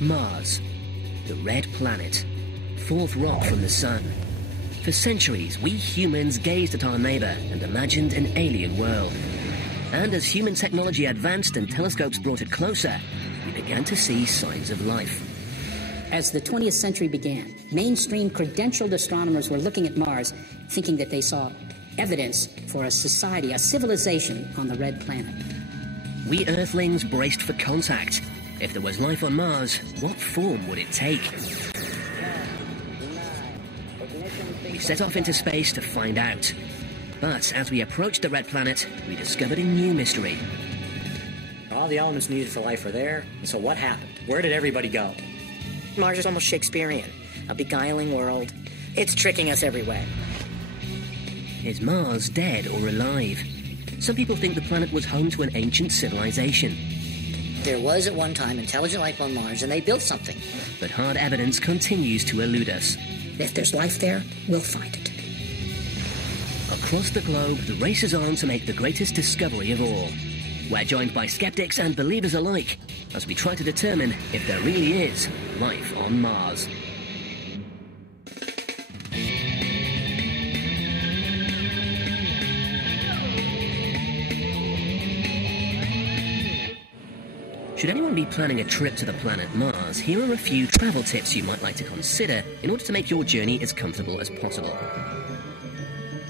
Mars, the red planet, fourth rock from the sun. For centuries, we humans gazed at our neighbor and imagined an alien world. And as human technology advanced and telescopes brought it closer, we began to see signs of life. As the 20th century began, mainstream credentialed astronomers were looking at Mars, thinking that they saw evidence for a society, a civilization on the red planet. We Earthlings braced for contact. If there was life on Mars, what form would it take? We set off into space to find out. But as we approached the red planet, we discovered a new mystery. All the elements needed for life were there, and so what happened? Where did everybody go? Mars is almost Shakespearean, a beguiling world. It's tricking us every way. Is Mars dead or alive? Some people think the planet was home to an ancient civilization. There was at one time intelligent life on Mars, and they built something. But hard evidence continues to elude us. If there's life there, we'll find it. Across the globe, the race is on to make the greatest discovery of all. We're joined by skeptics and believers alike as we try to determine if there really is life on Mars. Should anyone be planning a trip to the planet Mars, here are a few travel tips you might like to consider in order to make your journey as comfortable as possible.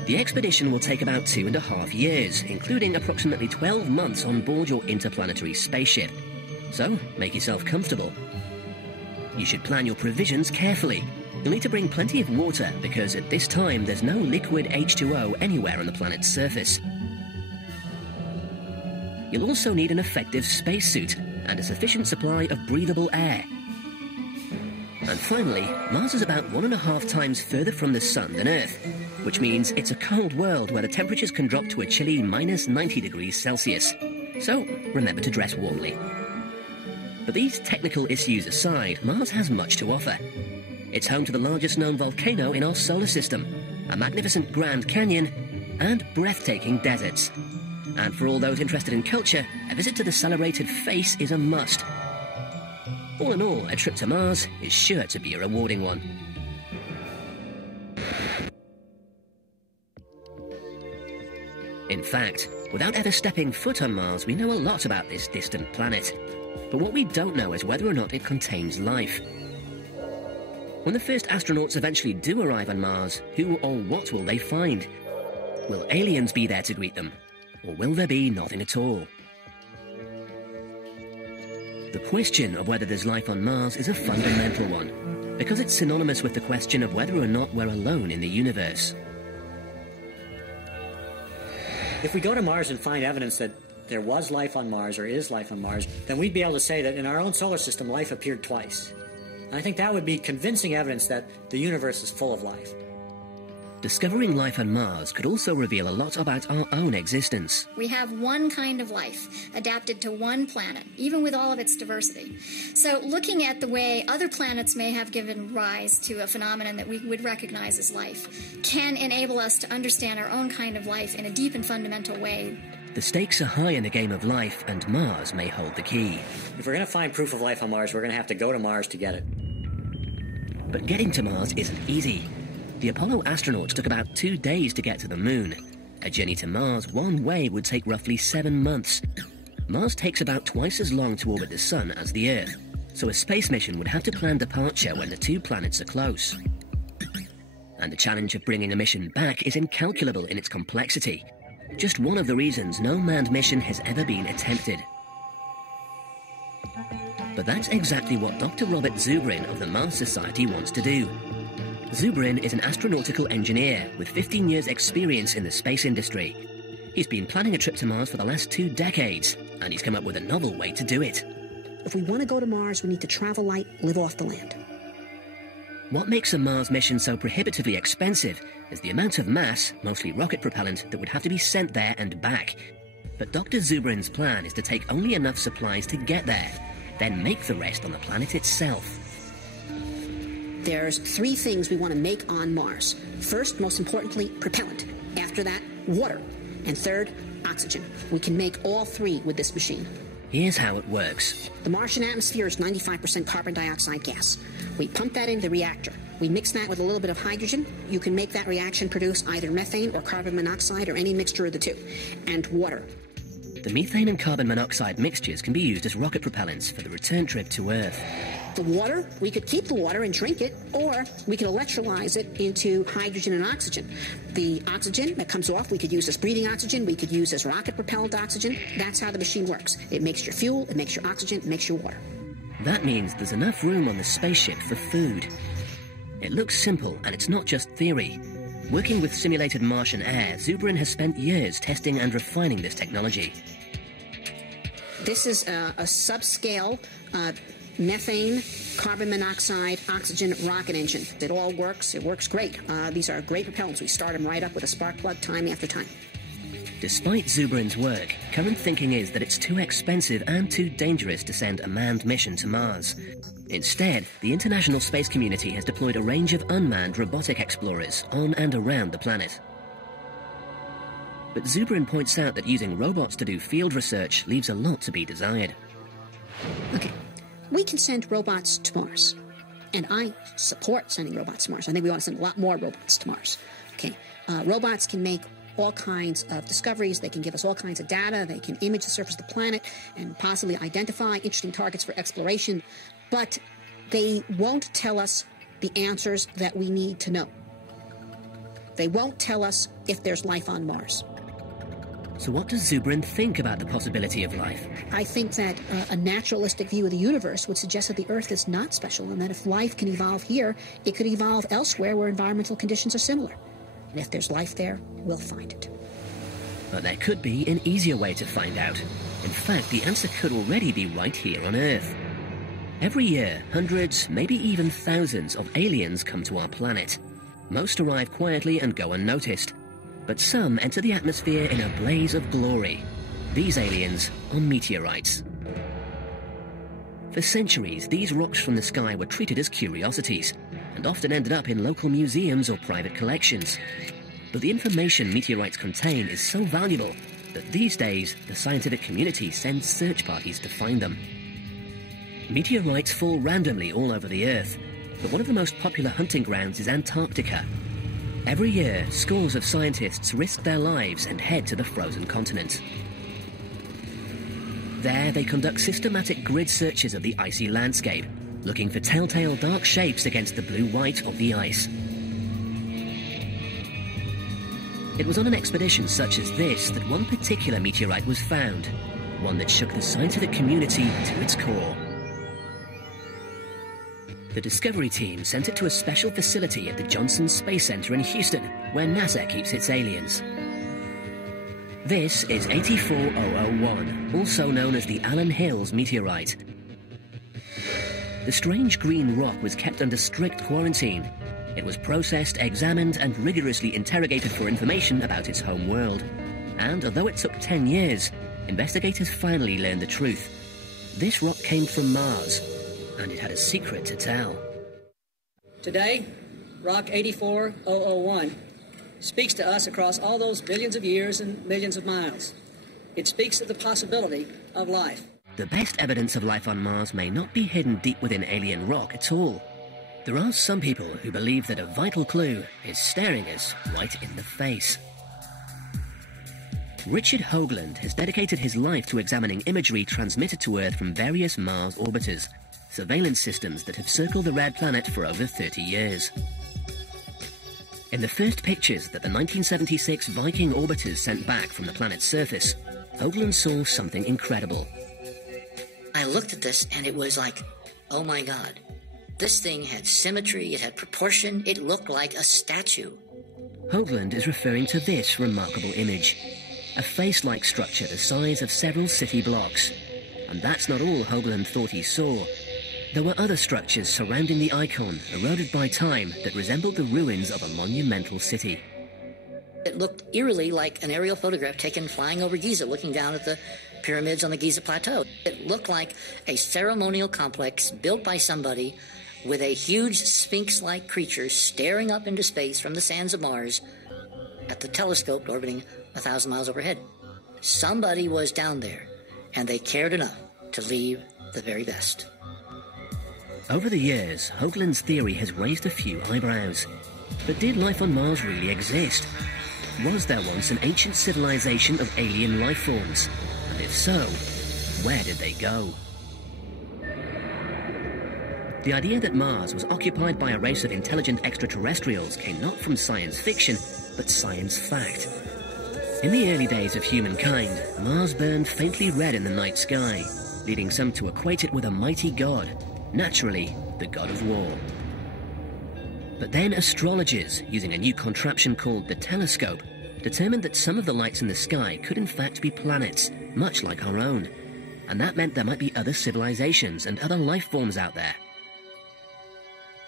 The expedition will take about 2.5 years, including approximately 12 months on board your interplanetary spaceship. So, make yourself comfortable. You should plan your provisions carefully. You'll need to bring plenty of water because at this time there's no liquid H2O anywhere on the planet's surface. You'll also need an effective spacesuit and a sufficient supply of breathable air. And finally, Mars is about 1.5 times further from the Sun than Earth, which means it's a cold world where the temperatures can drop to a chilly -90 degrees Celsius. So, remember to dress warmly. But these technical issues aside, Mars has much to offer. It's home to the largest known volcano in our solar system, a magnificent Grand Canyon, and breathtaking deserts. And for all those interested in culture, a visit to the celebrated Face is a must. All in all, a trip to Mars is sure to be a rewarding one. In fact, without ever stepping foot on Mars, we know a lot about this distant planet. But what we don't know is whether or not it contains life. When the first astronauts eventually do arrive on Mars, who or what will they find? Will aliens be there to greet them? Or will there be nothing at all? The question of whether there's life on Mars is a fundamental one, because it's synonymous with the question of whether or not we're alone in the universe. If we go to Mars and find evidence that there was life on Mars or is life on Mars, then we'd be able to say that in our own solar system, life appeared twice. And I think that would be convincing evidence that the universe is full of life. Discovering life on Mars could also reveal a lot about our own existence. We have one kind of life adapted to one planet, even with all of its diversity. So looking at the way other planets may have given rise to a phenomenon that we would recognize as life can enable us to understand our own kind of life in a deep and fundamental way. The stakes are high in the game of life, and Mars may hold the key. If we're going to find proof of life on Mars, we're going to have to go to Mars to get it. But getting to Mars isn't easy. The Apollo astronauts took about 2 days to get to the Moon. A journey to Mars one way would take roughly 7 months. Mars takes about twice as long to orbit the Sun as the Earth, so a space mission would have to plan departure when the two planets are close. And the challenge of bringing a mission back is incalculable in its complexity. Just one of the reasons no manned mission has ever been attempted. But that's exactly what Dr. Robert Zubrin of the Mars Society wants to do. Zubrin is an astronautical engineer with 15 years' experience in the space industry. He's been planning a trip to Mars for the last 2 decades, and he's come up with a novel way to do it. If we want to go to Mars, we need to travel light, live off the land. What makes a Mars mission so prohibitively expensive is the amount of mass, mostly rocket propellant, that would have to be sent there and back. But Dr. Zubrin's plan is to take only enough supplies to get there, then make the rest on the planet itself. There's 3 things we want to make on Mars. First, most importantly, propellant. After that, water. And third, oxygen. We can make all 3 with this machine. Here's how it works. The Martian atmosphere is 95% carbon dioxide gas. We pump that into the reactor. We mix that with a little bit of hydrogen. You can make that reaction produce either methane or carbon monoxide or any mixture of the two. And water. The methane and carbon monoxide mixtures can be used as rocket propellants for the return trip to Earth. The water, we could keep the water and drink it, or we could electrolyze it into hydrogen and oxygen. The oxygen that comes off, we could use as breathing oxygen, we could use as rocket-propelled oxygen. That's how the machine works. It makes your fuel, it makes your oxygen, it makes your water. That means there's enough room on the spaceship for food. It looks simple, and it's not just theory. Working with simulated Martian air, Zubrin has spent years testing and refining this technology. This is a subscale methane, carbon monoxide, oxygen rocket engine. It all works. It works great. These are great propellants. We start them right up with a spark plug time after time. Despite Zubrin's work, current thinking is that it's too expensive and too dangerous to send a manned mission to Mars. Instead, the international space community has deployed a range of unmanned robotic explorers on and around the planet. But Zubrin points out that using robots to do field research leaves a lot to be desired. Okay, we can send robots to Mars. And I support sending robots to Mars. I think we ought to send a lot more robots to Mars. Okay, robots can make all kinds of discoveries. They can give us all kinds of data. They can image the surface of the planet and possibly identify interesting targets for exploration. But they won't tell us the answers that we need to know. They won't tell us if there's life on Mars. So what does Zubrin think about the possibility of life? I think that a naturalistic view of the universe would suggest that the Earth is not special, and that if life can evolve here, it could evolve elsewhere where environmental conditions are similar. And if there's life there, we'll find it. But there could be an easier way to find out. In fact, the answer could already be right here on Earth. Every year, hundreds, maybe even thousands of aliens come to our planet. Most arrive quietly and go unnoticed. But some enter the atmosphere in a blaze of glory. These aliens are meteorites. For centuries, these rocks from the sky were treated as curiosities, and often ended up in local museums or private collections. But the information meteorites contain is so valuable that these days the scientific community sends search parties to find them. Meteorites fall randomly all over the Earth, but one of the most popular hunting grounds is Antarctica. Every year, scores of scientists risk their lives and head to the frozen continent. There, they conduct systematic grid searches of the icy landscape, looking for telltale dark shapes against the blue-white of the ice. It was on an expedition such as this that one particular meteorite was found, one that shook the scientific community to its core. The Discovery team sent it to a special facility at the Johnson Space Center in Houston, where NASA keeps its aliens. This is 84001, also known as the Allen Hills meteorite. The strange green rock was kept under strict quarantine. It was processed, examined, and rigorously interrogated for information about its home world. And although it took 10 years, investigators finally learned the truth. This rock came from Mars, and it had a secret to tell. Today, Rock 84001 speaks to us across all those billions of years and millions of miles. It speaks of the possibility of life. The best evidence of life on Mars may not be hidden deep within alien rock at all. There are some people who believe that a vital clue is staring us right in the face. Richard Hoagland has dedicated his life to examining imagery transmitted to Earth from various Mars orbiters, surveillance systems that have circled the red planet for over 30 years. In the first pictures that the 1976 Viking orbiters sent back from the planet's surface, Hoagland saw something incredible. I looked at this and it was like, oh my God. This thing had symmetry, it had proportion, it looked like a statue. Hoagland is referring to this remarkable image, a face-like structure the size of several city blocks. And that's not all Hoagland thought he saw. There were other structures surrounding the icon, eroded by time, that resembled the ruins of a monumental city. It looked eerily like an aerial photograph taken flying over Giza, looking down at the pyramids on the Giza Plateau. It looked like a ceremonial complex built by somebody with a huge sphinx-like creature staring up into space from the sands of Mars at the telescope orbiting 1,000 miles overhead. Somebody was down there, and they cared enough to leave the very best. Over the years, Hoagland's theory has raised a few eyebrows. But did life on Mars really exist? Was there once an ancient civilization of alien life forms? And if so, where did they go? The idea that Mars was occupied by a race of intelligent extraterrestrials came not from science fiction, but science fact. In the early days of humankind, Mars burned faintly red in the night sky, leading some to equate it with a mighty god, naturally, the god of war. But then astrologers, using a new contraption called the telescope, determined that some of the lights in the sky could in fact be planets, much like our own. And that meant there might be other civilizations and other life forms out there.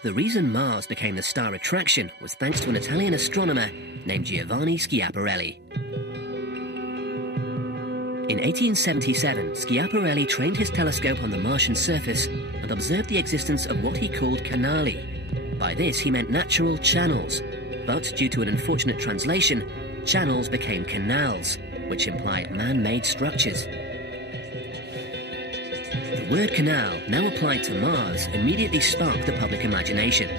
The reason Mars became the star attraction was thanks to an Italian astronomer named Giovanni Schiaparelli. In 1877, Schiaparelli trained his telescope on the Martian surface and observed the existence of what he called canali. By this he meant natural channels, but due to an unfortunate translation, channels became canals, which implied man-made structures. The word canal, now applied to Mars, immediately sparked the public imagination.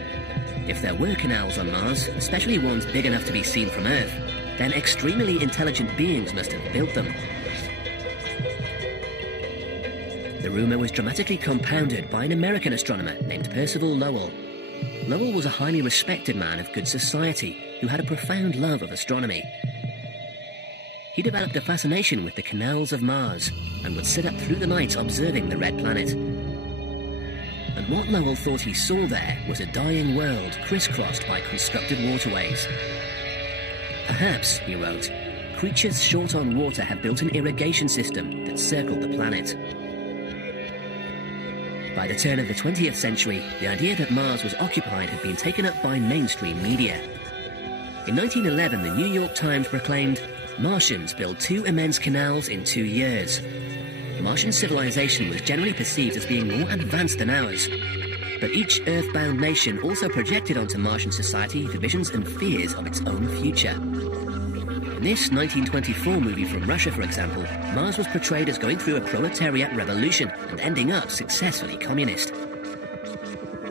If there were canals on Mars, especially ones big enough to be seen from Earth, then extremely intelligent beings must have built them. The rumour was dramatically compounded by an American astronomer named Percival Lowell. Lowell was a highly respected man of good society who had a profound love of astronomy. He developed a fascination with the canals of Mars and would sit up through the night observing the red planet. And what Lowell thought he saw there was a dying world crisscrossed by constructed waterways. Perhaps, he wrote, creatures short on water have built an irrigation system that circled the planet. By the turn of the 20th century, the idea that Mars was occupied had been taken up by mainstream media. In 1911, the New York Times proclaimed, "Martians build 2 immense canals in 2 years." Martian civilization was generally perceived as being more advanced than ours. But each earthbound nation also projected onto Martian society the visions and fears of its own future. In this 1924 movie from Russia, for example, Mars was portrayed as going through a proletariat revolution and ending up successfully communist.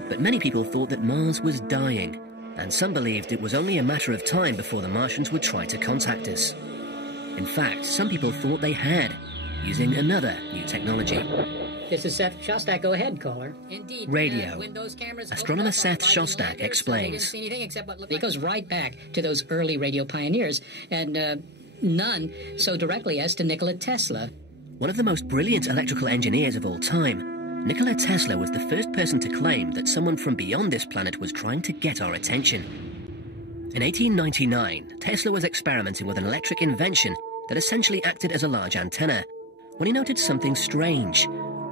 But many people thought that Mars was dying, and some believed it was only a matter of time before the Martians would try to contact us. In fact, some people thought they had, using another new technology. This is Seth Shostak. Go ahead, caller. Indeed. Radio. When those cameras Astronomer focus Seth on Shostak light, we explains. didn't see anything except what looked It like goes right back to those early radio pioneers, and none so directly as to Nikola Tesla. One of the most brilliant electrical engineers of all time, Nikola Tesla was the first person to claim that someone from beyond this planet was trying to get our attention. In 1899, Tesla was experimenting with an electric invention that essentially acted as a large antenna, when he noted something strange.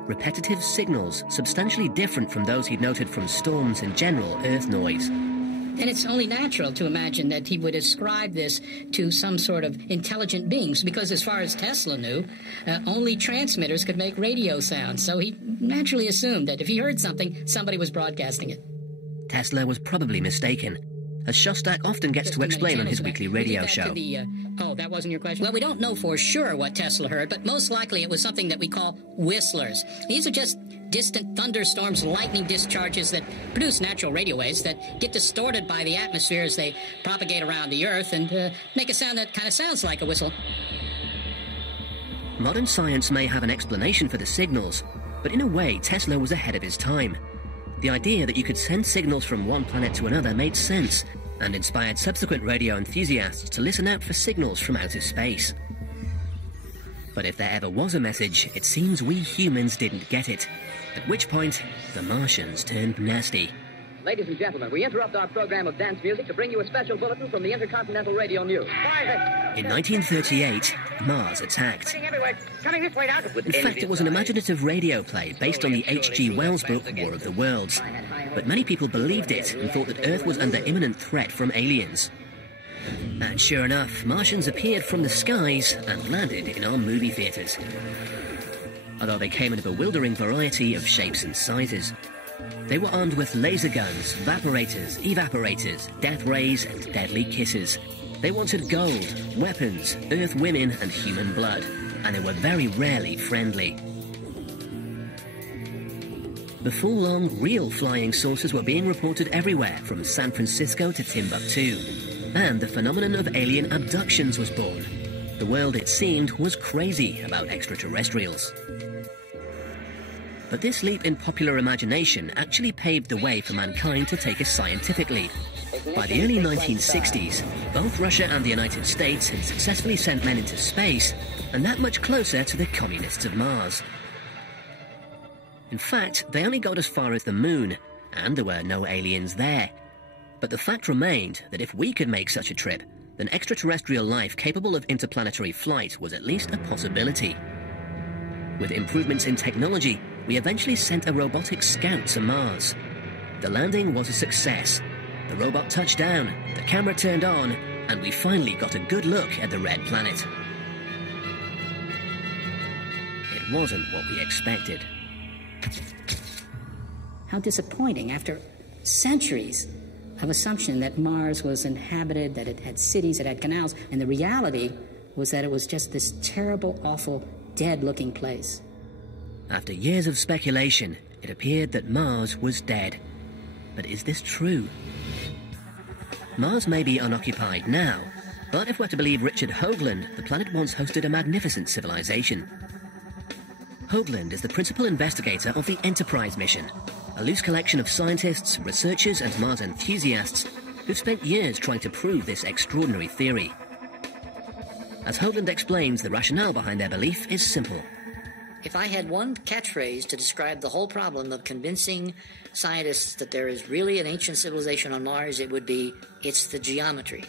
Repetitive signals, substantially different from those he'd noted from storms and general Earth noise. And it's only natural to imagine that he would ascribe this to some sort of intelligent beings, because as far as Tesla knew, only transmitters could make radio sounds. So he naturally assumed that if he heard something, somebody was broadcasting it. Tesla was probably mistaken, as Shostak often gets to explain on his weekly radio show. Oh, that wasn't your question? Well, we don't know for sure what Tesla heard, but most likely it was something that we call whistlers. These are just distant thunderstorms, lightning discharges that produce natural radio waves that get distorted by the atmosphere as they propagate around the Earth and make a sound that kind of sounds like a whistle. Modern science may have an explanation for the signals, but in a way Tesla was ahead of his time. The idea that you could send signals from one planet to another made sense, and inspired subsequent radio enthusiasts to listen out for signals from outer space. But if there ever was a message, it seems we humans didn't get it, at which point the Martians turned nasty. Ladies and gentlemen, we interrupt our program of dance music to bring you a special bulletin from the Intercontinental Radio News. In 1938, Mars attacked. In fact, it was an imaginative radio play based on the H.G. Wells book War of the Worlds. But many people believed it and thought that Earth was under imminent threat from aliens. And sure enough, Martians appeared from the skies and landed in our movie theatres. Although they came in a bewildering variety of shapes and sizes. They were armed with laser guns, vaporators, evaporators, death rays, and deadly kisses. They wanted gold, weapons, Earth women, and human blood. and they were very rarely friendly. Before long, real flying saucers were being reported everywhere, from San Francisco to Timbuktu. And the phenomenon of alien abductions was born. The world, it seemed, was crazy about extraterrestrials. But this leap in popular imagination actually paved the way for mankind to take a scientific leap. By the early 1960s, both Russia and the United States had successfully sent men into space, and that much closer to the communists of Mars. In fact, they only got as far as the moon, and there were no aliens there. But the fact remained that if we could make such a trip, then extraterrestrial life capable of interplanetary flight was at least a possibility. With improvements in technology, we eventually sent a robotic scout to Mars. The landing was a success. The robot touched down, the camera turned on, and we finally got a good look at the red planet. It wasn't what we expected. How disappointing, after centuries of assumption that Mars was inhabited, that it had cities, it had canals, and the reality was that it was just this terrible, awful, dead-looking place. After years of speculation, it appeared that Mars was dead. But is this true? Mars may be unoccupied now, but if we're to believe Richard Hoagland, the planet once hosted a magnificent civilization. Hoagland is the principal investigator of the Enterprise mission, a loose collection of scientists, researchers and Mars enthusiasts who've spent years trying to prove this extraordinary theory. As Hoagland explains, the rationale behind their belief is simple. If I had one catchphrase to describe the whole problem of convincing scientists that there is really an ancient civilization on Mars, it would be, it's the geometry.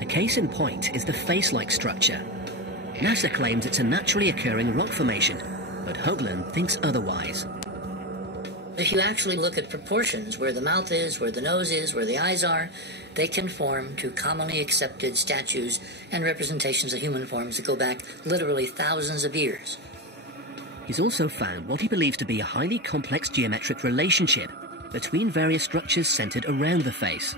A case in point is the face-like structure. NASA claims it's a naturally occurring rock formation, but Hoagland thinks otherwise. If you actually look at proportions, where the mouth is, where the nose is, where the eyes are, they conform to commonly accepted statues and representations of human forms that go back literally thousands of years. He's also found what he believes to be a highly complex geometric relationship between various structures centered around the face.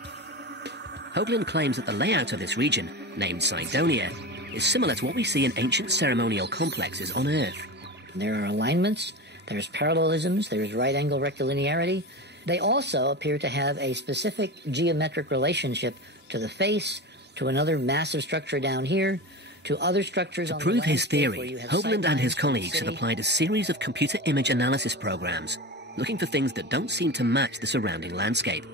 Hoagland claims that the layout of this region, named Cydonia, is similar to what we see in ancient ceremonial complexes on Earth. There are alignments, there's parallelisms, there's right-angle rectilinearity. They also appear to have a specific geometric relationship to the face, to another massive structure down here, to other structures. To on prove the his theory, Hoagland and his colleagues have applied a series of computer image analysis programs, looking for things that don't seem to match the surrounding landscape.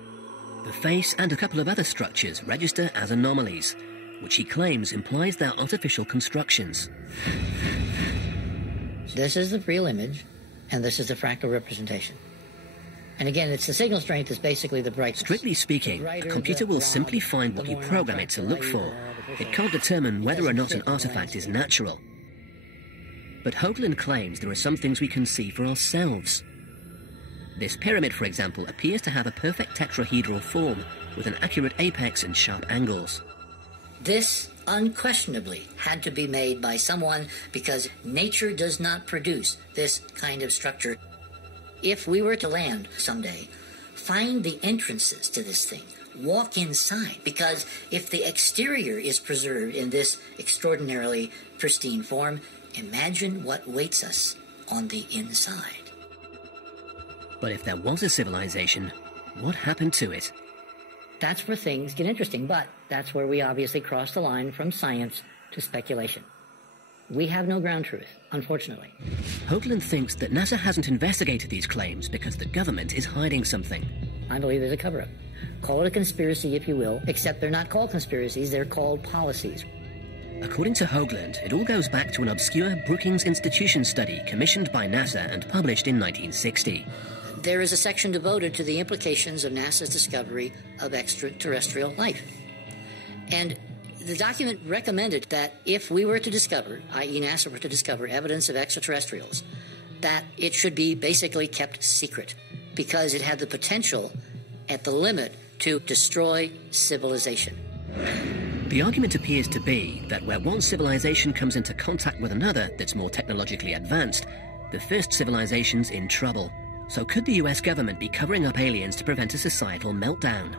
The face and a couple of other structures register as anomalies, which he claims implies they're artificial constructions. This is the real image, and this is the fractal representation. And again, it's the signal strength is basically the brightness. Strictly speaking, a computer will simply find what you program it to look for. It can't determine whether or not an artifact is natural. But Hoagland claims there are some things we can see for ourselves. This pyramid, for example, appears to have a perfect tetrahedral form with an accurate apex and sharp angles. This unquestionably had to be made by someone, because nature does not produce this kind of structure. If we were to land someday, find the entrances to this thing, walk inside, because if the exterior is preserved in this extraordinarily pristine form, imagine what waits us on the inside. But if there was a civilization, what happened to it? That's where things get interesting, but that's where we obviously cross the line from science to speculation. We have no ground truth, unfortunately. Hoagland thinks that NASA hasn't investigated these claims because the government is hiding something. I believe there's a cover-up. Call it a conspiracy if you will, except they're not called conspiracies, they're called policies. According to Hoagland, it all goes back to an obscure Brookings Institution study commissioned by NASA and published in 1960. There is a section devoted to the implications of NASA's discovery of extraterrestrial life. And the document recommended that if we were to discover, i.e. NASA were to discover evidence of extraterrestrials, that it should be basically kept secret, because it had the potential, at the limit, to destroy civilization. The argument appears to be that where one civilization comes into contact with another that's more technologically advanced, the first civilization's in trouble. So could the US government be covering up aliens to prevent a societal meltdown?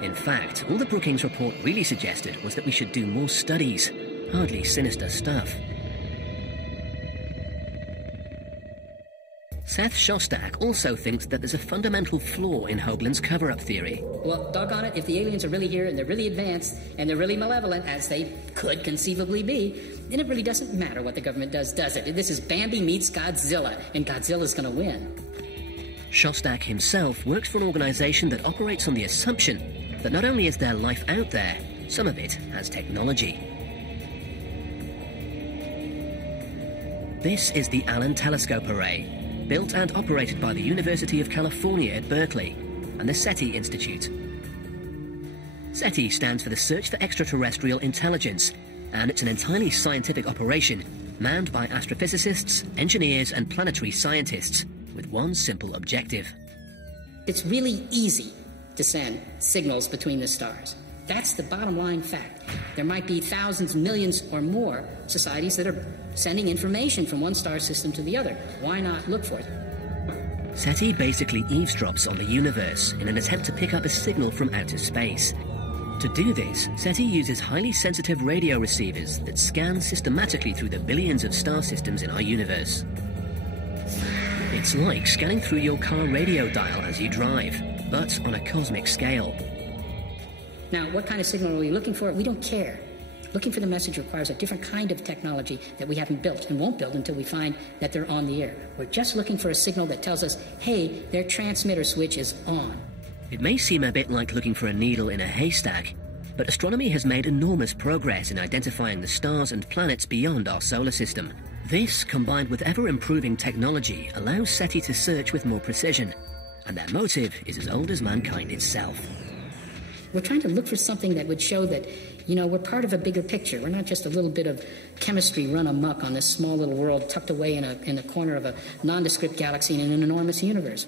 In fact, all the Brookings report really suggested was that we should do more studies. Hardly sinister stuff. Seth Shostak also thinks that there's a fundamental flaw in Hoagland's cover-up theory. Well, doggone it, if the aliens are really here and they're really advanced and they're really malevolent, as they could conceivably be, then it really doesn't matter what the government does it? This is Bambi meets Godzilla, and Godzilla's going to win. Shostak himself works for an organization that operates on the assumption that not only is there life out there, some of it has technology. This is the Allen Telescope Array, built and operated by the University of California at Berkeley and the SETI Institute. SETI stands for the Search for Extraterrestrial Intelligence, and it's an entirely scientific operation manned by astrophysicists, engineers and planetary scientists with one simple objective. It's really easy to send signals between the stars. That's the bottom line fact. There might be thousands, millions, or more societies that are sending information from one star system to the other. Why not look for it? SETI basically eavesdrops on the universe in an attempt to pick up a signal from outer space. To do this, SETI uses highly sensitive radio receivers that scan systematically through the billions of star systems in our universe. It's like scanning through your car radio dial as you drive, but on a cosmic scale. Now, what kind of signal are we looking for? We don't care. Looking for the message requires a different kind of technology that we haven't built and won't build until we find that they're on the air. We're just looking for a signal that tells us, hey, their transmitter switch is on. It may seem a bit like looking for a needle in a haystack, but astronomy has made enormous progress in identifying the stars and planets beyond our solar system. This, combined with ever-improving technology, allows SETI to search with more precision, and their motive is as old as mankind itself. We're trying to look for something that would show that, we're part of a bigger picture. We're not just a little bit of chemistry run amok on this small little world tucked away in a corner of a nondescript galaxy in an enormous universe.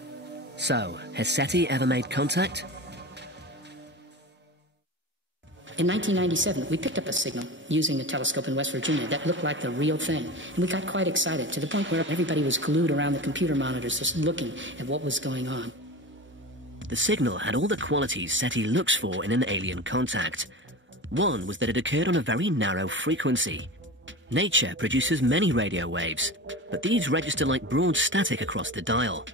So, has SETI ever made contact? In 1997, we picked up a signal using a telescope in West Virginia that looked like the real thing. And we got quite excited, to the point where everybody was glued around the computer monitors just looking at what was going on. The signal had all the qualities SETI looks for in an alien contact. One was that it occurred on a very narrow frequency. Nature produces many radio waves, but these register like broad static across the dial.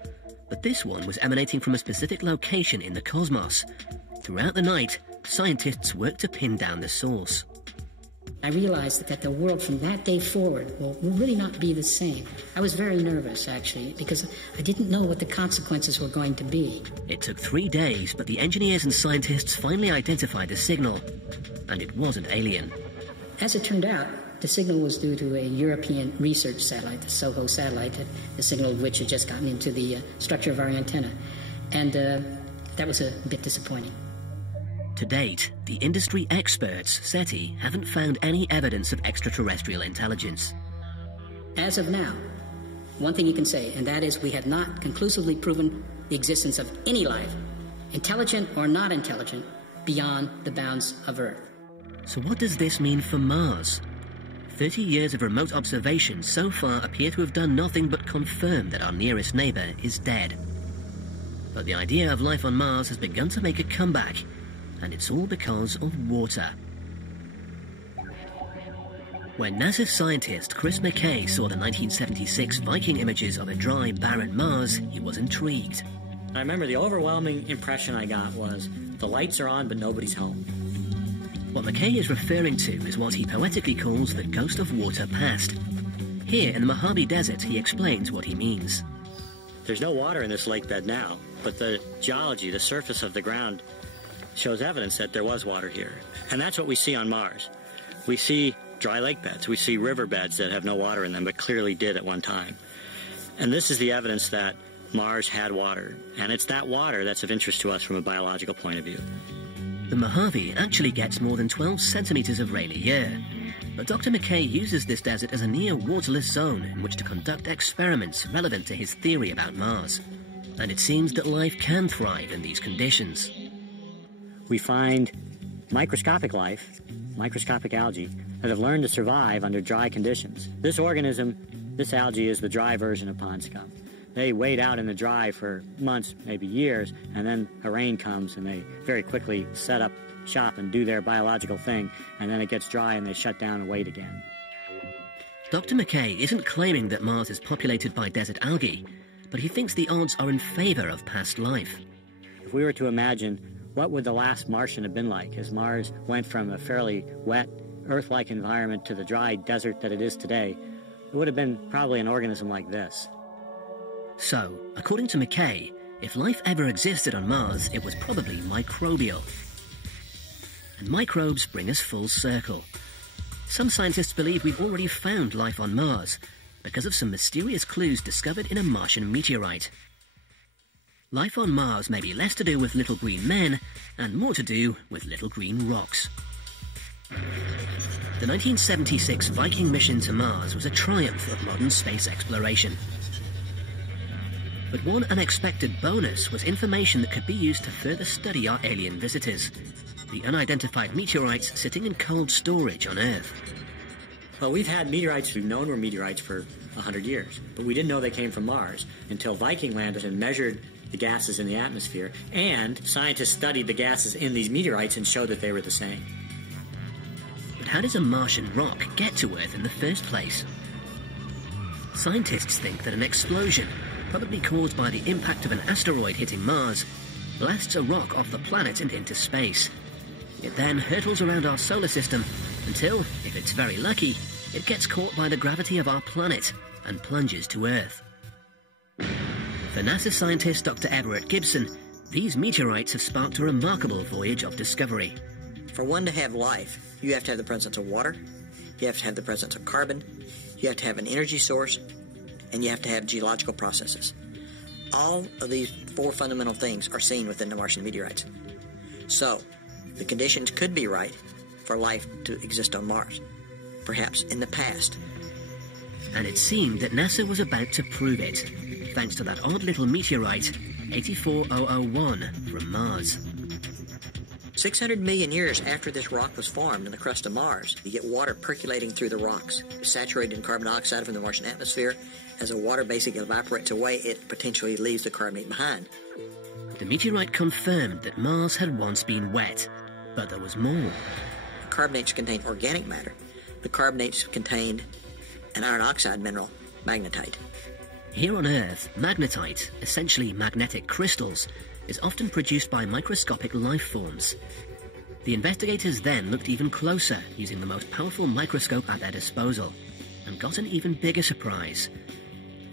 But this one was emanating from a specific location in the cosmos. Throughout the night, scientists worked to pin down the source. I realized that the world from that day forward will really not be the same. I was very nervous, actually, because I didn't know what the consequences were going to be. It took 3 days, but the engineers and scientists finally identified the signal, and it wasn't alien. As it turned out, the signal was due to a European research satellite, the SOHO satellite, the signal of which had just gotten into the structure of our antenna. And that was a bit disappointing. To date, the industry experts, SETI, haven't found any evidence of extraterrestrial intelligence. As of now, one thing you can say, and that is we have not conclusively proven the existence of any life, intelligent or not intelligent, beyond the bounds of Earth. So what does this mean for Mars? 30 years of remote observation so far appear to have done nothing but confirm that our nearest neighbour is dead. But the idea of life on Mars has begun to make a comeback, and it's all because of water. When NASA scientist Chris McKay saw the 1976 Viking images of a dry, barren Mars, he was intrigued. I remember the overwhelming impression I got was, the lights are on, but nobody's home. What McKay is referring to is what he poetically calls the ghost of water past. Here in the Mojave Desert, he explains what he means. There's no water in this lake bed now, but the geology, the surface of the ground, shows evidence that there was water here. And that's what we see on Mars. We see dry lake beds. We see river beds that have no water in them, but clearly did at one time. And this is the evidence that Mars had water. And it's that water that's of interest to us from a biological point of view. The Mojave actually gets more than 12 centimeters of rain a year. But Dr. McKay uses this desert as a near-waterless zone in which to conduct experiments relevant to his theory about Mars. And it seems that life can thrive in these conditions. We find microscopic life, microscopic algae, that have learned to survive under dry conditions. This organism, this algae, is the dry version of pond scum. They wait out in the dry for months, maybe years, and then a rain comes and they very quickly set up shop and do their biological thing, and then it gets dry and they shut down and wait again. Dr. McKay isn't claiming that Mars is populated by desert algae, but he thinks the odds are in favor of past life. If we were to imagine what would the last Martian have been like as Mars went from a fairly wet, Earth-like environment to the dry desert that it is today, it would have been probably an organism like this. So, according to McKay, if life ever existed on Mars, it was probably microbial. And microbes bring us full circle. Some scientists believe we've already found life on Mars because of some mysterious clues discovered in a Martian meteorite. Life on Mars may be less to do with little green men and more to do with little green rocks. The 1976 Viking mission to Mars was a triumph of modern space exploration. But one unexpected bonus was information that could be used to further study our alien visitors, the unidentified meteorites sitting in cold storage on Earth. Well, we've had meteorites we've known were meteorites for 100 years, but we didn't know they came from Mars until Viking landed and measured the gases in the atmosphere, and scientists studied the gases in these meteorites and showed that they were the same. But how does a Martian rock get to Earth in the first place? Scientists think that an explosion, probably caused by the impact of an asteroid hitting Mars, blasts a rock off the planet and into space. It then hurtles around our solar system until, if it's very lucky, it gets caught by the gravity of our planet and plunges to Earth. For NASA scientist Dr. Everett Gibson, these meteorites have sparked a remarkable voyage of discovery. For one to have life, you have to have the presence of water, you have to have the presence of carbon, you have to have an energy source, and you have to have geological processes. All of these four fundamental things are seen within the Martian meteorites. So, the conditions could be right for life to exist on Mars, perhaps in the past. And it seemed that NASA was about to prove it, thanks to that odd little meteorite, 84001, from Mars. 600 million years after this rock was formed in the crust of Mars, you get water percolating through the rocks, saturated in carbon dioxide from the Martian atmosphere. As the water basically evaporates away, it potentially leaves the carbonate behind. The meteorite confirmed that Mars had once been wet, but there was more. The carbonates contain organic matter. The carbonates contained an iron oxide mineral, magnetite. Here on Earth, magnetite, essentially magnetic crystals, is often produced by microscopic life forms. The investigators then looked even closer using the most powerful microscope at their disposal and got an even bigger surprise.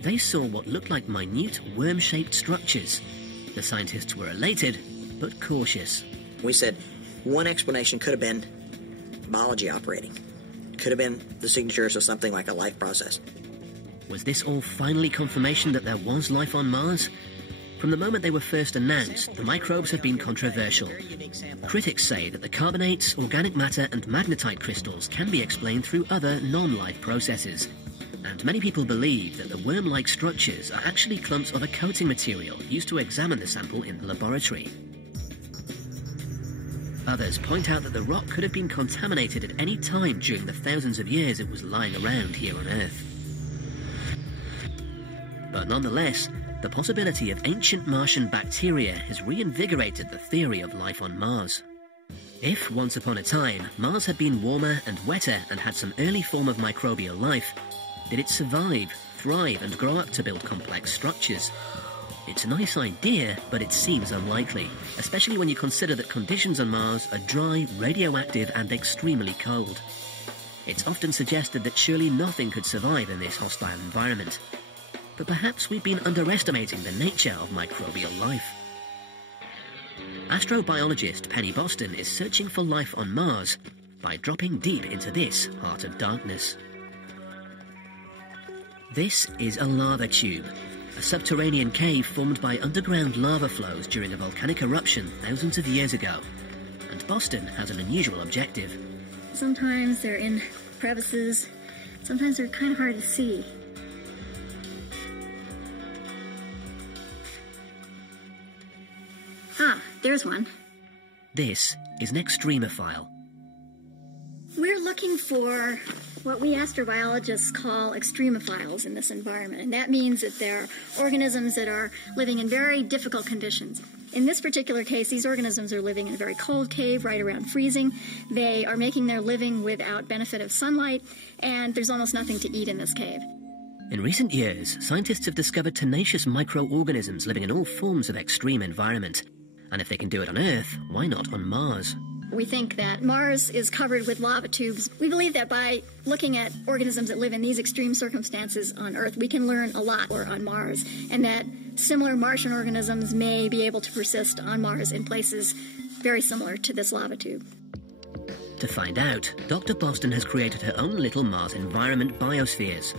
They saw what looked like minute worm-shaped structures. The scientists were elated, but cautious. We said one explanation could have been biology operating. Could have been the signatures of something like a life process. Was this all finally confirmation that there was life on Mars? From the moment they were first announced, the microbes have been controversial. Critics say that the carbonates, organic matter and magnetite crystals can be explained through other non-life processes. And many people believe that the worm-like structures are actually clumps of a coating material used to examine the sample in the laboratory. Others point out that the rock could have been contaminated at any time during the thousands of years it was lying around here on Earth. But nonetheless, the possibility of ancient Martian bacteria has reinvigorated the theory of life on Mars. If, once upon a time, Mars had been warmer and wetter and had some early form of microbial life, did it survive, thrive and grow up to build complex structures? It's a nice idea, but it seems unlikely, especially when you consider that conditions on Mars are dry, radioactive and extremely cold. It's often suggested that surely nothing could survive in this hostile environment. But perhaps we've been underestimating the nature of microbial life. Astrobiologist Penny Boston is searching for life on Mars by dropping deep into this heart of darkness. This is a lava tube, a subterranean cave formed by underground lava flows during a volcanic eruption thousands of years ago. And Boston has an unusual objective. Sometimes they're in crevices, sometimes they're kind of hard to see. Ah, there's one. This is an extremophile. We're looking for what we astrobiologists call extremophiles in this environment, and that means that they're organisms that are living in very difficult conditions. In this particular case, these organisms are living in a very cold cave right around freezing. They are making their living without benefit of sunlight, and there's almost nothing to eat in this cave. In recent years, scientists have discovered tenacious microorganisms living in all forms of extreme environment. And if they can do it on Earth, why not on Mars? We think that Mars is covered with lava tubes. We believe that by looking at organisms that live in these extreme circumstances on Earth, we can learn a lot more on Mars, and that similar Martian organisms may be able to persist on Mars in places very similar to this lava tube. To find out, Dr. Boston has created her own little Mars environment biospheres.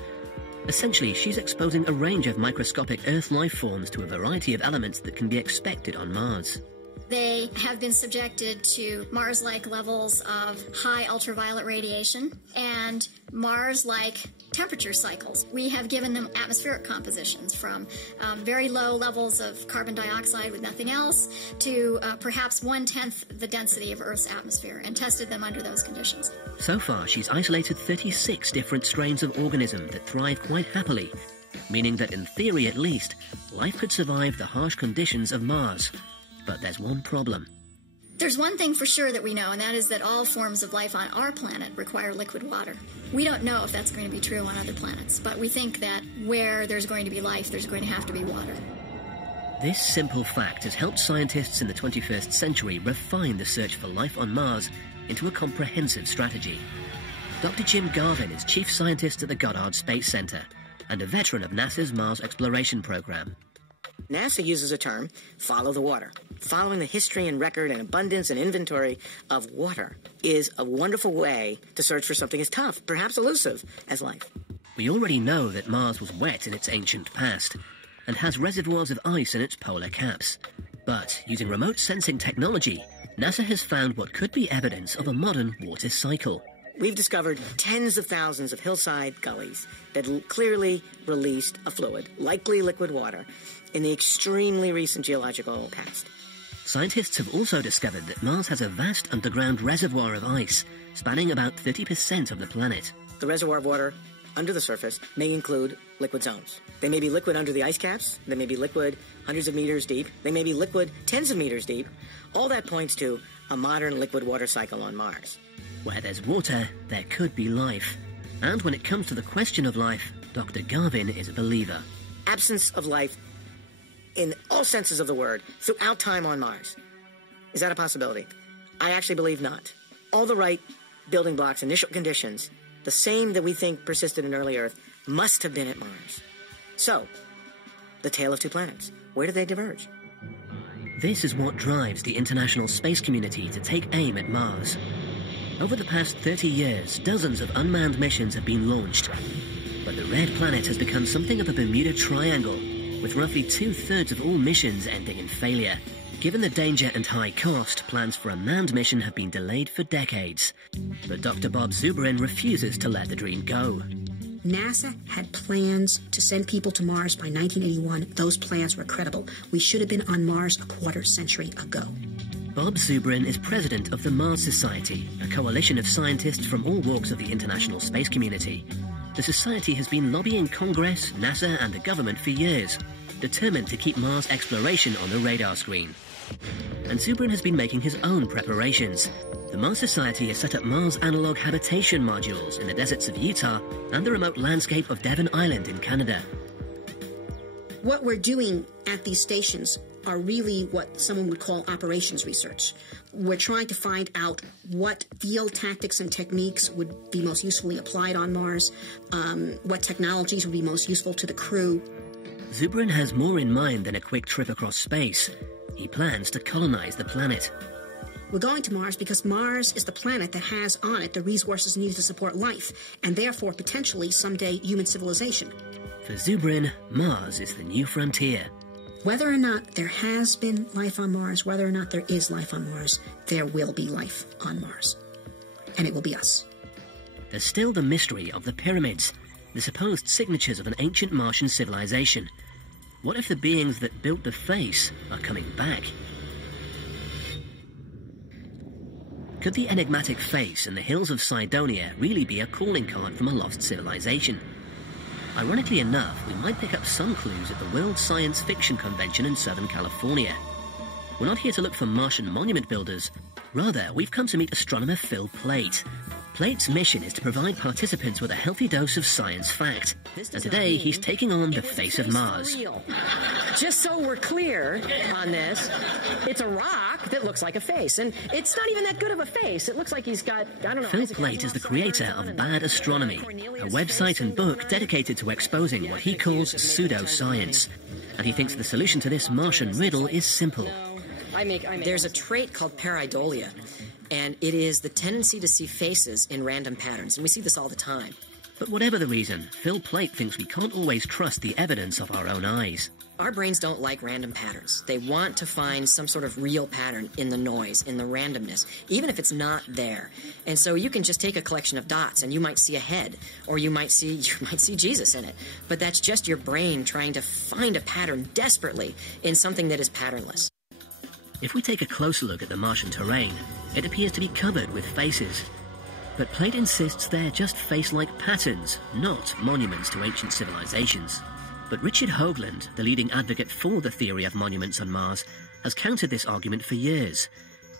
Essentially, she's exposing a range of microscopic Earth life forms to a variety of elements that can be expected on Mars. They have been subjected to Mars-like levels of high ultraviolet radiation and Mars-like temperature cycles. We have given them atmospheric compositions from very low levels of carbon dioxide with nothing else to perhaps 1/10 the density of Earth's atmosphere, and tested them under those conditions. So far, she's isolated 36 different strains of organism that thrive quite happily, meaning that in theory at least, life could survive the harsh conditions of Mars. But there's one problem. There's one thing for sure that we know, and that is that all forms of life on our planet require liquid water. We don't know if that's going to be true on other planets, but we think that where there's going to be life, there's going to have to be water. This simple fact has helped scientists in the 21st century refine the search for life on Mars into a comprehensive strategy. Dr. Jim Garvin is chief scientist at the Goddard Space Center and a veteran of NASA's Mars exploration program. NASA uses a term, follow the water. Following the history and record and abundance and inventory of water is a wonderful way to search for something as tough, perhaps elusive, as life. We already know that Mars was wet in its ancient past and has reservoirs of ice in its polar caps. But using remote sensing technology, NASA has found what could be evidence of a modern water cycle. We've discovered tens of thousands of hillside gullies that clearly released a fluid, likely liquid water, in the extremely recent geological past. Scientists have also discovered that Mars has a vast underground reservoir of ice, spanning about 30% of the planet. The reservoir of water under the surface may include liquid zones. They may be liquid under the ice caps. They may be liquid hundreds of meters deep. They may be liquid tens of meters deep. All that points to a modern liquid water cycle on Mars. Where there's water, there could be life. And when it comes to the question of life, Dr. Garvin is a believer. Absence of life in all senses of the word throughout time on Mars. Is that a possibility? I actually believe not. All the right building blocks, initial conditions, the same that we think persisted in early Earth, must have been at Mars. So, the tale of two planets. Where do they diverge? This is what drives the international space community to take aim at Mars. Over the past 30 years, dozens of unmanned missions have been launched. But the red planet has become something of a Bermuda Triangle, with roughly 2/3 of all missions ending in failure. Given the danger and high cost, plans for a manned mission have been delayed for decades. But Dr. Bob Zubrin refuses to let the dream go. NASA had plans to send people to Mars by 1981. Those plans were credible. We should have been on Mars a quarter century ago. Bob Zubrin is president of the Mars Society, a coalition of scientists from all walks of the international space community. The society has been lobbying Congress, NASA and the government for years, determined to keep Mars exploration on the radar screen. And Zubrin has been making his own preparations. The Mars Society has set up Mars analog habitation modules in the deserts of Utah and the remote landscape of Devon Island in Canada. What we're doing at these stations are really what someone would call operations research. We're trying to find out what field tactics and techniques would be most usefully applied on Mars, what technologies would be most useful to the crew. Zubrin has more in mind than a quick trip across space. He plans to colonize the planet. We're going to Mars because Mars is the planet that has on it the resources needed to support life, and therefore potentially someday human civilization. For Zubrin, Mars is the new frontier. Whether or not there has been life on Mars, whether or not there is life on Mars, there will be life on Mars. And it will be us. There's still the mystery of the pyramids, the supposed signatures of an ancient Martian civilization. What if the beings that built the face are coming back? Could the enigmatic face in the hills of Cydonia really be a calling card from a lost civilization? Ironically enough, we might pick up some clues at the World Science Fiction Convention in Southern California. We're not here to look for Martian monument builders. Rather, we've come to meet astronomer Phil Plait. Plate's mission is to provide participants with a healthy dose of science fact. And today, he's taking on the face of Mars. Just so we're clear on this, it's a rock that looks like a face. And it's not even that good of a face. It looks like he's got, I don't know. Phil Plait is the creator of Bad Astronomy, a website and book dedicated to exposing what he calls pseudoscience. And he thinks the solution to this Martian riddle is simple. There's a trait called pareidolia, and it is the tendency to see faces in random patterns, and we see this all the time. But whatever the reason, Phil Plait thinks we can't always trust the evidence of our own eyes. Our brains don't like random patterns. They want to find some sort of real pattern in the noise, in the randomness, even if it's not there. And so you can just take a collection of dots and you might see a head, or you might see Jesus in it. But that's just your brain trying to find a pattern desperately in something that is patternless. If we take a closer look at the Martian terrain, it appears to be covered with faces. But Plait insists they're just face-like patterns, not monuments to ancient civilizations. But Richard Hoagland, the leading advocate for the theory of monuments on Mars, has countered this argument for years.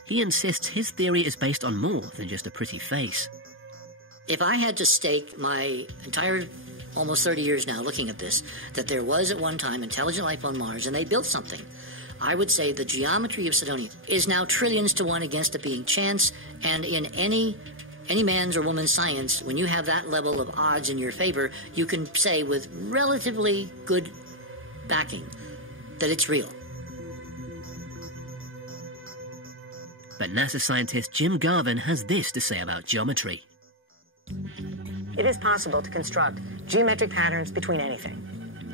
He insists his theory is based on more than just a pretty face. If I had to stake my entire almost 30 years now looking at this, that there was at one time intelligent life on Mars and they built something, I would say the geometry of Cydonia is now trillions to one against it being chance, and in any man's or woman's science, when you have that level of odds in your favor, you can say with relatively good backing that it's real. But NASA scientist Jim Garvin has this to say about geometry. It is possible to construct geometric patterns between anything.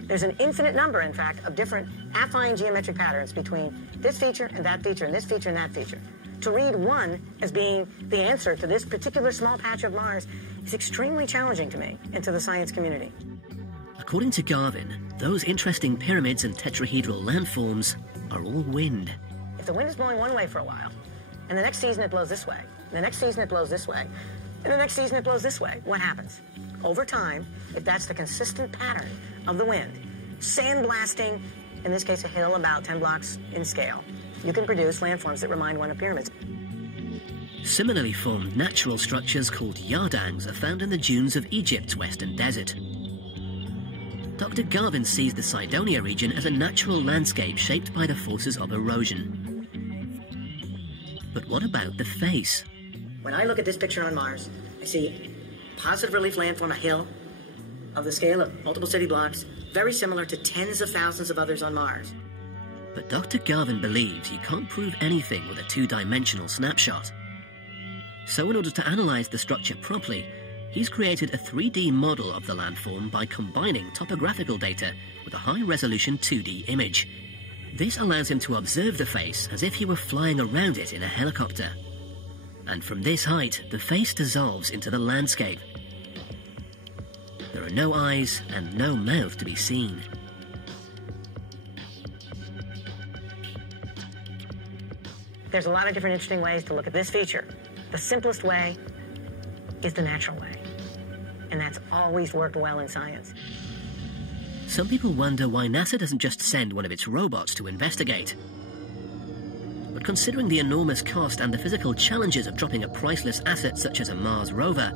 There's an infinite number, in fact, of different affine geometric patterns between this feature and that feature and this feature and that feature. To read one as being the answer to this particular small patch of Mars is extremely challenging to me and to the science community. According to Garvin, those interesting pyramids and tetrahedral landforms are all wind. If the wind is blowing one way for a while, and the next season it blows this way, and the next season it blows this way, and the next season it blows this way, what happens? Over time, if that's the consistent pattern of the wind, sandblasting, in this case a hill about 10 blocks in scale, you can produce landforms that remind one of pyramids. Similarly formed natural structures called yardangs are found in the dunes of Egypt's western desert. Dr. Garvin sees the Cydonia region as a natural landscape shaped by the forces of erosion. But what about the face? When I look at this picture on Mars, I see positive relief landform, a hill of the scale of multiple city blocks, very similar to tens of thousands of others on Mars. But Dr. Garvin believes you can't prove anything with a two-dimensional snapshot. So in order to analyze the structure properly, he's created a 3D model of the landform by combining topographical data with a high-resolution 2D image. This allows him to observe the face as if he were flying around it in a helicopter. And from this height, the face dissolves into the landscape. There are no eyes and no mouth to be seen. There's a lot of different interesting ways to look at this feature. The simplest way is the natural way. And that's always worked well in science. Some people wonder why NASA doesn't just send one of its robots to investigate. But considering the enormous cost and the physical challenges of dropping a priceless asset such as a Mars rover,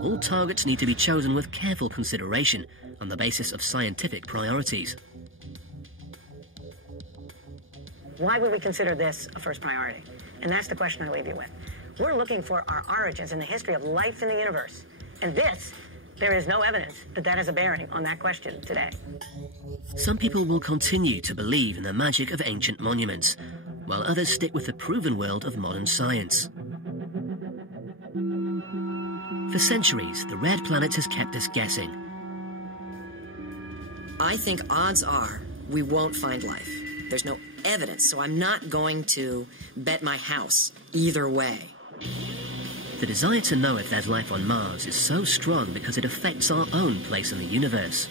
all targets need to be chosen with careful consideration on the basis of scientific priorities. Why would we consider this a first priority? And that's the question I leave you with. We're looking for our origins in the history of life in the universe. And there is no evidence that that has a bearing on that question today. Some people will continue to believe in the magic of ancient monuments, while others stick with the proven world of modern science. For centuries, the red planet has kept us guessing. I think odds are we won't find life. There's no evidence, so I'm not going to bet my house either way. The desire to know if there's life on Mars is so strong because it affects our own place in the universe.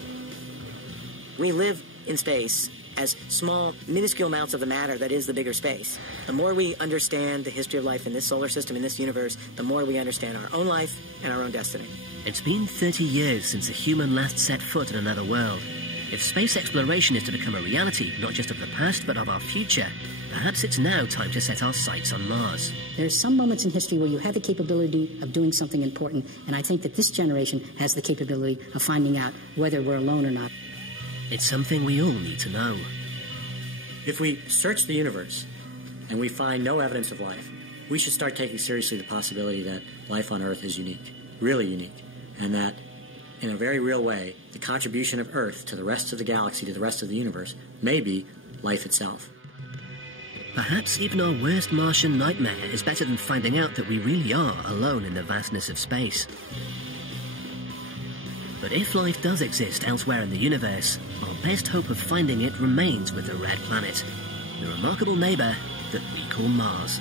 We live in space as small, minuscule amounts of the matter that is the bigger space. The more we understand the history of life in this solar system, in this universe, the more we understand our own life and our own destiny. It's been 30 years since a human last set foot in another world, If space exploration is to become a reality, not just of the past, but of our future, perhaps it's now time to set our sights on Mars. There's some moments in history where you have the capability of doing something important, and I think that this generation has the capability of finding out whether we're alone or not. It's something we all need to know. If we search the universe and we find no evidence of life, we should start taking seriously the possibility that life on Earth is unique, really unique, and that in a very real way, the contribution of Earth to the rest of the galaxy, to the rest of the universe, may be life itself. Perhaps even our worst Martian nightmare is better than finding out that we really are alone in the vastness of space. But if life does exist elsewhere in the universe, our best hope of finding it remains with the red planet, the remarkable neighbour that we call Mars.